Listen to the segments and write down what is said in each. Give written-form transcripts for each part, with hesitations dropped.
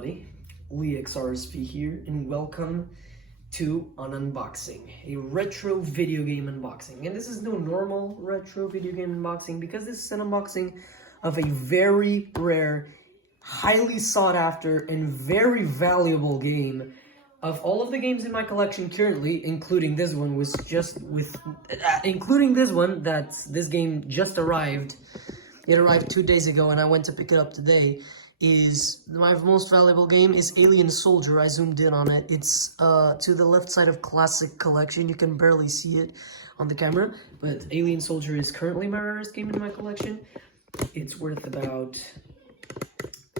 everybody, LeXRSV here, and welcome to an unboxing, a retro video game unboxing. And this is no normal retro video game unboxing because this is an unboxing of a very rare, highly sought after, and very valuable game. Of all of the games in my collection currently, including this one, this game just arrived. It arrived 2 days ago, and I went to pick it up today. Is my most valuable game is Alien Soldier. I zoomed in on it. It's to the left side of Classic Collection. You can barely see it on the camera, but Alien Soldier is currently my rarest game in my collection. It's worth about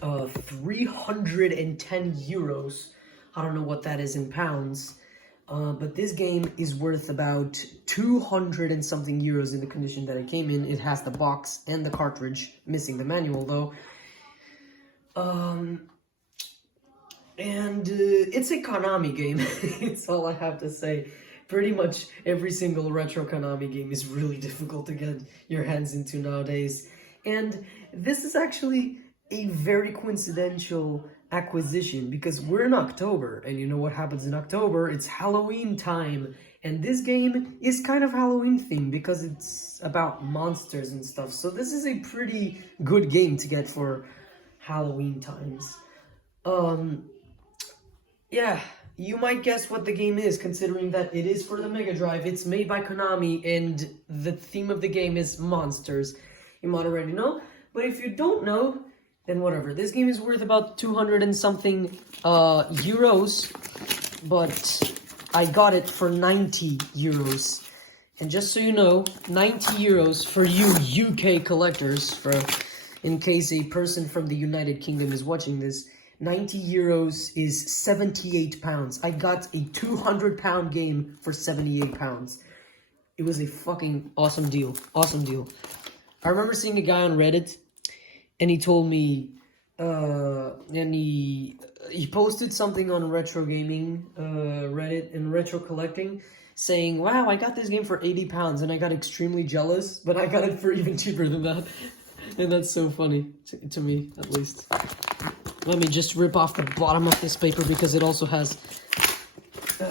310 euros. I don't know what that is in pounds, but this game is worth about 200 and something euros in the condition that it came in. It has the box and the cartridge, missing the manual though. It's a Konami game. It's all I have to say. Pretty much every single retro Konami game is really difficult to get your hands into nowadays. And this is actually a very coincidental acquisition because we're in October, and you know what happens in October? It's Halloween time, and this game is kind of Halloween themed because it's about monsters and stuff. So this is a pretty good game to get for Halloween times. Yeah, you might guess what the game is, considering that it is for the Megadrive. It's made by Konami, and the theme of the game is monsters. You might already know, but if you don't know, then whatever. This game is worth about 200 and something euros, but I got it for 90 euros. And just so you know, 90 euros for you UK collectors, in case a person from the United Kingdom is watching this, 90 euros is 78 pounds. I got a 200-pound game for 78 pounds. It was a fucking awesome deal. Awesome deal. I remember seeing a guy on Reddit, and he told me, and he posted something on Retro Gaming, Reddit, and Retro Collecting, saying, wow, I got this game for 80 pounds, and I got extremely jealous, but I got it for even cheaper than that. And that's so funny, to me, at least. Let me just rip off the bottom of this paper, because it also has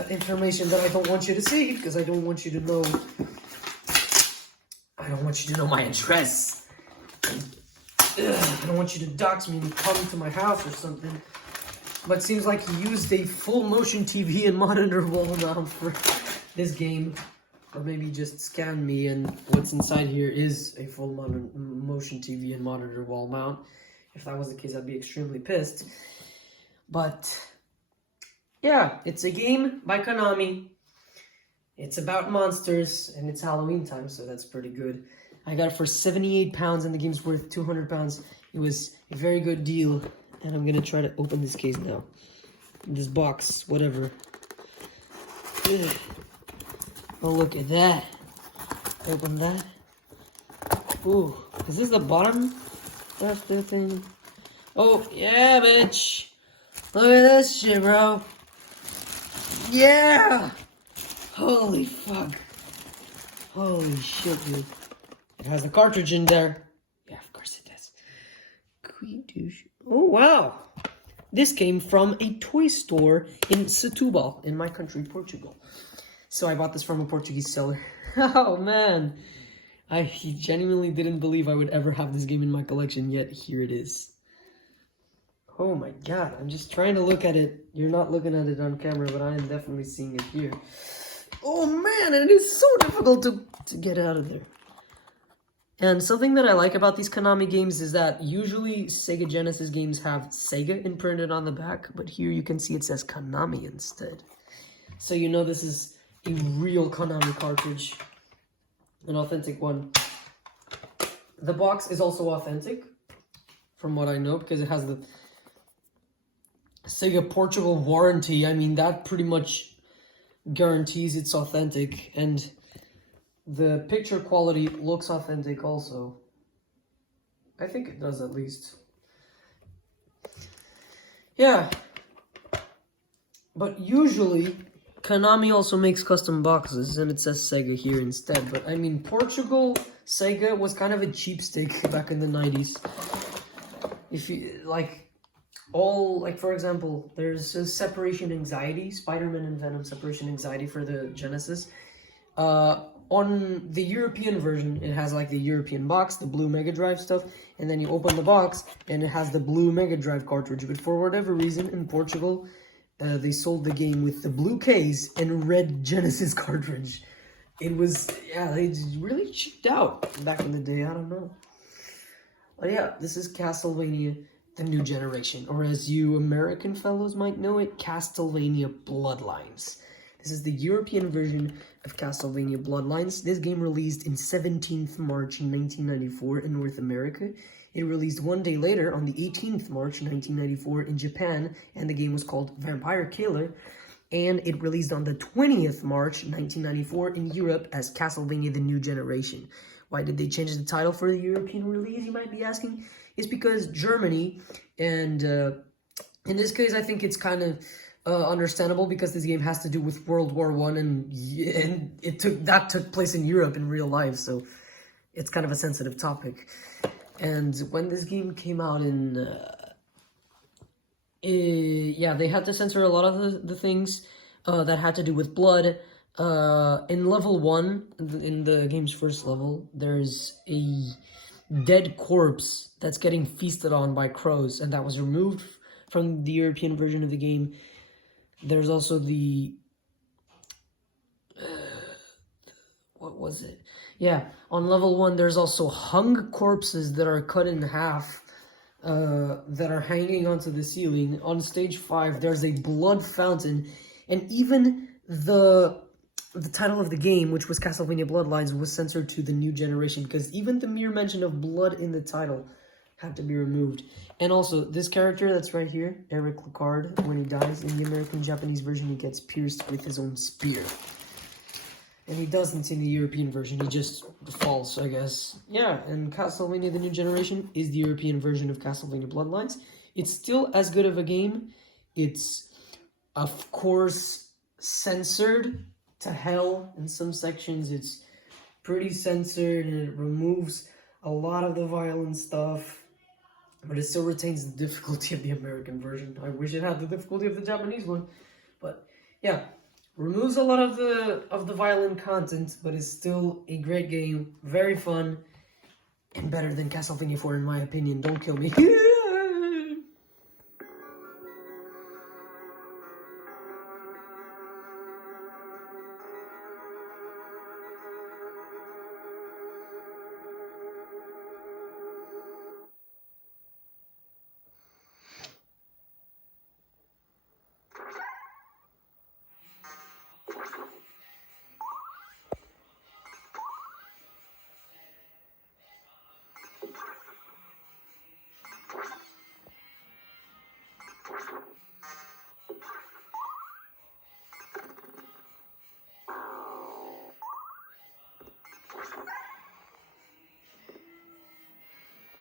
information that I don't want you to see, because I don't want you to know, my address. I don't want you to dox me and come to my house or something. But it seems like he used a full motion TV and monitor wall mount for this game. Or maybe just scanned me, and what's inside here is a full motion TV and monitor wall mount. If that was the case, I'd be extremely pissed. But yeah, it's a game by Konami. It's about monsters, and it's Halloween time, so that's pretty good. I got it for 78 pounds, and the game's worth 200 pounds. It was a very good deal, and I'm gonna try to open this case now. This box, whatever. Ugh. Oh, look at that. Open that. Ooh, is this the bottom? That's the thing. Oh, yeah, bitch. Look at this shit, bro. Yeah! Holy fuck. Holy shit, dude. It has a cartridge in there. Yeah, of course it does. Oh, wow. This came from a toy store in Setúbal, in my country, Portugal. So I bought this from a Portuguese seller. Oh, man. I genuinely didn't believe I would ever have this game in my collection, yet here it is. Oh my god, I'm just trying to look at it. You're not looking at it on camera, but I am definitely seeing it here. Oh man, and it is so difficult to get out of there. And something that I like about these Konami games is that usually Sega Genesis games have Sega imprinted on the back, but here you can see it says Konami instead. So you know this is a real Konami cartridge, an authentic one. The box is also authentic, from what I know, because it has the Sega Portugal warranty. I mean, that pretty much guarantees it's authentic, and the picture quality looks authentic also. I think it does, at least. Yeah. But usually Konami also makes custom boxes, and it says Sega here instead. But I mean, Portugal Sega was kind of a cheapskate back in the 90s. If you like, all, like, for example, there's a separation anxiety, Spider-Man and Venom separation anxiety for the Genesis. On the European version, it has like the European box, the blue Megadrive stuff, and then you open the box and it has the blue Megadrive cartridge. But for whatever reason, in Portugal, they sold the game with the blue case and red Genesis cartridge. It was, yeah, they really cheaped out back in the day. I don't know. But yeah, this is Castlevania, the New Generation, or as you American fellows might know it, Castlevania Bloodlines. This is the European version of Castlevania Bloodlines. This game released in 17th March 1994 in North America. It released one day later on the 18th March 1994 in Japan, and the game was called Vampire Killer. And it released on the 20th March 1994 in Europe as Castlevania the New Generation. Why did they change the title for the European release, you might be asking? It's because Germany, and in this case I think it's kind of understandable because this game has to do with World War I, and that took place in Europe in real life, so it's kind of a sensitive topic. And when this game came out yeah, they had to censor a lot of the things that had to do with blood. In level 1, in the game's first level, there's a dead corpse that's getting feasted on by crows, and that was removed from the European version of the game. There's also the... what was it? Yeah, on level 1, there's also hung corpses that are cut in half, that are hanging onto the ceiling. On stage 5, there's a blood fountain, and even the title of the game, which was Castlevania Bloodlines, was censored to the New Generation, because even the mere mention of blood in the title had to be removed. And also, this character that's right here, Eric Lacard, when he dies, in the American Japanese version, he gets pierced with his own spear. And he doesn't in the European version, he just falls, I guess. Yeah, and Castlevania the New Generation is the European version of Castlevania Bloodlines. It's still as good of a game. It's, of course, censored to hell in some sections. It's pretty censored, and it removes a lot of the violent stuff, but it still retains the difficulty of the American version. I wish it had the difficulty of the Japanese one, but yeah, removes a lot of the violent content, but it's still a great game, very fun, and better than Castlevania IV in my opinion. Don't kill me.